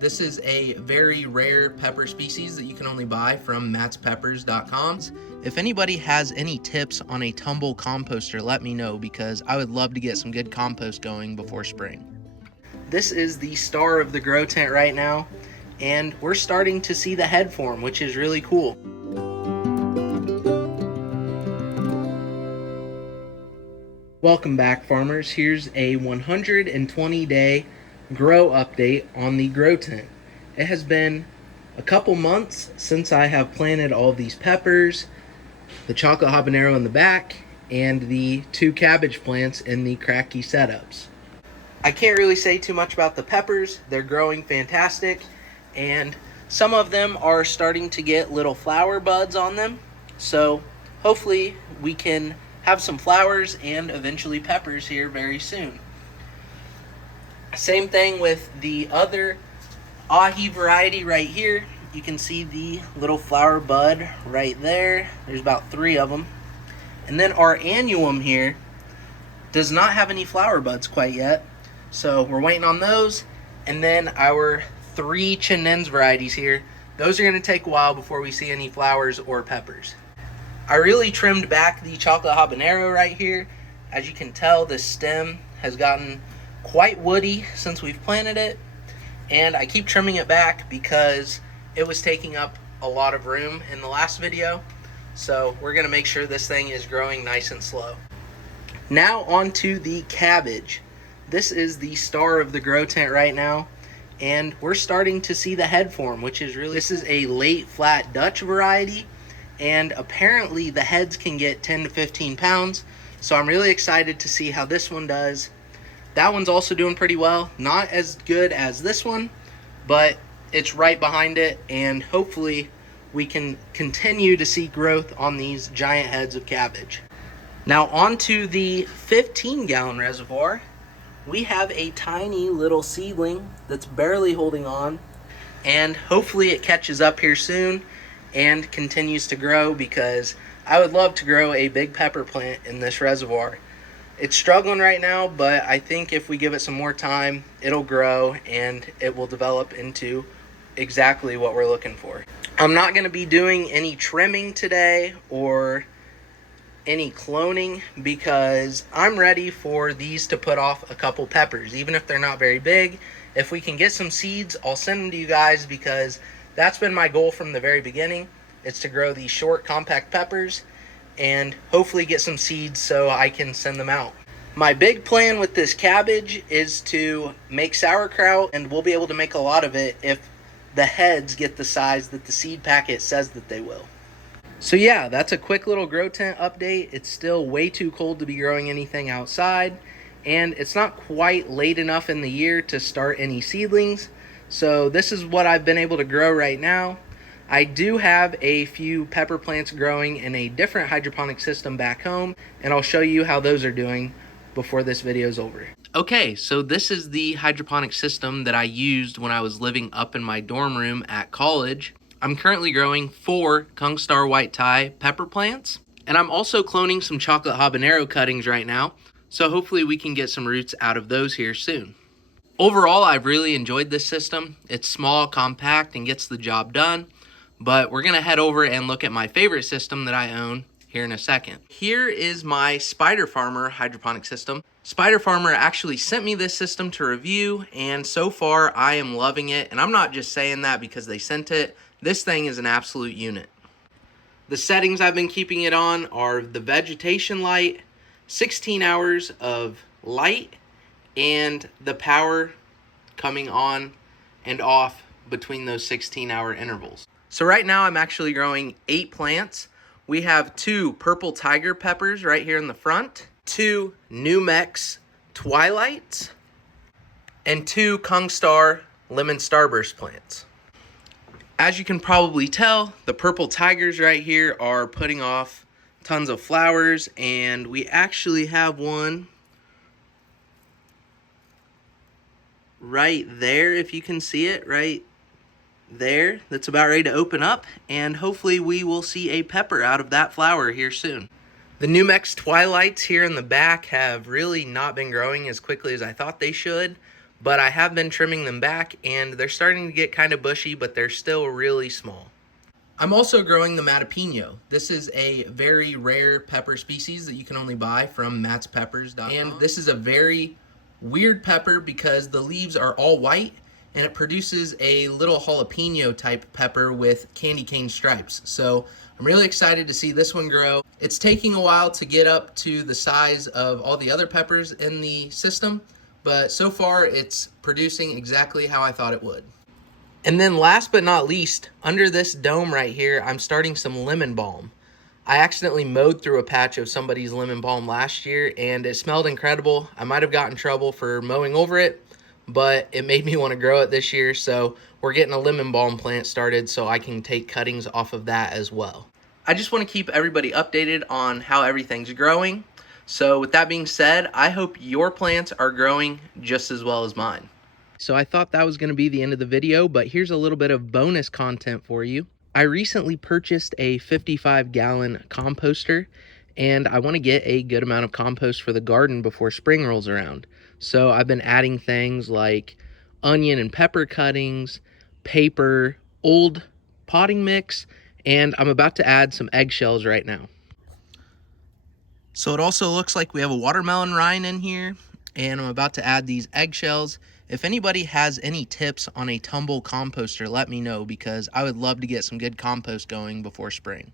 This is a very rare pepper species that you can only buy from mattspeppers.com. If anybody has any tips on a tumble composter, let me know because I would love to get some good compost going before spring. This is the star of the grow tent right now, and we're starting to see the head form, which is really cool. Welcome back, farmers. Here's a 120-day grow update on the grow tent. It has been a couple months since I have planted all these peppers, the chocolate habanero in the back, and the 2 cabbage plants in the Kratky setups. I can't really say too much about the peppers. They're growing fantastic, and some of them are starting to get little flower buds on them. So hopefully we can have some flowers and eventually peppers here very soon. Same thing with the other ahi variety right here. You can see the little flower bud right there. There's about 3 of them. And then our annuum here does not have any flower buds quite yet. So we're waiting on those. And then our 3 Chinen's varieties here, those are going to take a while before we see any flowers or peppers. I really trimmed back the chocolate habanero right here. As you can tell, the stem has gotten quite woody since we've planted it. And I keep trimming it back because it was taking up a lot of room in the last video. So we're going to make sure this thing is growing nice and slow. Now on to the cabbage. This is the star of the grow tent right now, and we're starting to see the head form, which is really, this is a late flat Dutch variety, and apparently the heads can get 10 to 15 pounds, so I'm really excited to see how this one does. That one's also doing pretty well, not as good as this one, but it's right behind it, and hopefully we can continue to see growth on these giant heads of cabbage. Now on to the 15-gallon reservoir. We have a tiny little seedling that's barely holding on, and hopefully it catches up here soon and continues to grow, because I would love to grow a big pepper plant in this reservoir. It's struggling right now, but I think if we give it some more time, it'll grow and it will develop into exactly what we're looking for. I'm not going to be doing any trimming today or any cloning because I'm ready for these to put off a couple peppers, even if they're not very big. If we can get some seeds, I'll send them to you guys, because that's been my goal from the very beginning. It's to grow these short compact peppers and hopefully get some seeds so I can send them out. My big plan with this cabbage is to make sauerkraut, and we'll be able to make a lot of it if the heads get the size that the seed packet says that they will. So yeah, that's a quick little grow tent update. It's still way too cold to be growing anything outside, and it's not quite late enough in the year to start any seedlings. So this is what I've been able to grow right now. I do have a few pepper plants growing in a different hydroponic system back home, and I'll show you how those are doing before this video is over. Okay, so this is the hydroponic system that I used when I was living up in my dorm room at college. I'm currently growing 4 Kongstar White Thai pepper plants, and I'm also cloning some chocolate habanero cuttings right now, so hopefully we can get some roots out of those here soon. Overall, I've really enjoyed this system. It's small, compact, and gets the job done, but we're gonna head over and look at my favorite system that I own here in a second. Here is my Spider Farmer hydroponic system. Spider Farmer actually sent me this system to review, and so far I am loving it, and I'm not just saying that because they sent it. This thing is an absolute unit. The settings I've been keeping it on are the vegetation light, 16 hours of light, and the power coming on and off between those 16-hour intervals. So right now I'm actually growing 8 plants. We have 2 purple tiger peppers right here in the front, 2 Numex Twilights, and 2 Kongstar Lemon Starburst plants. As you can probably tell, the purple tigers right here are putting off tons of flowers, and we actually have one right there, if you can see it, right there, that's about ready to open up, and hopefully we will see a pepper out of that flower here soon. The Numex Twilights here in the back have really not been growing as quickly as I thought they should, but I have been trimming them back and they're starting to get kind of bushy, but they're still really small. I'm also growing the Matapino. This is a very rare pepper species that you can only buy from mattspeppers.com. And this is a very weird pepper because the leaves are all white and it produces a little jalapeno type pepper with candy cane stripes. So I'm really excited to see this one grow. It's taking a while to get up to the size of all the other peppers in the system, but so far it's producing exactly how I thought it would. And then last but not least, under this dome right here, I'm starting some lemon balm. I accidentally mowed through a patch of somebody's lemon balm last year and it smelled incredible. I might have gotten in trouble for mowing over it, but it made me want to grow it this year. So we're getting a lemon balm plant started so I can take cuttings off of that as well. I just want to keep everybody updated on how everything's growing. So with that being said, I hope your plants are growing just as well as mine. So I thought that was going to be the end of the video, but here's a little bit of bonus content for you. I recently purchased a 55-gallon composter, and I want to get a good amount of compost for the garden before spring rolls around. So I've been adding things like onion and pepper cuttings, paper, old potting mix, and I'm about to add some eggshells right now. So it also looks like we have a watermelon rind in here, and I'm about to add these eggshells. If anybody has any tips on a tumble composter, let me know because I would love to get some good compost going before spring.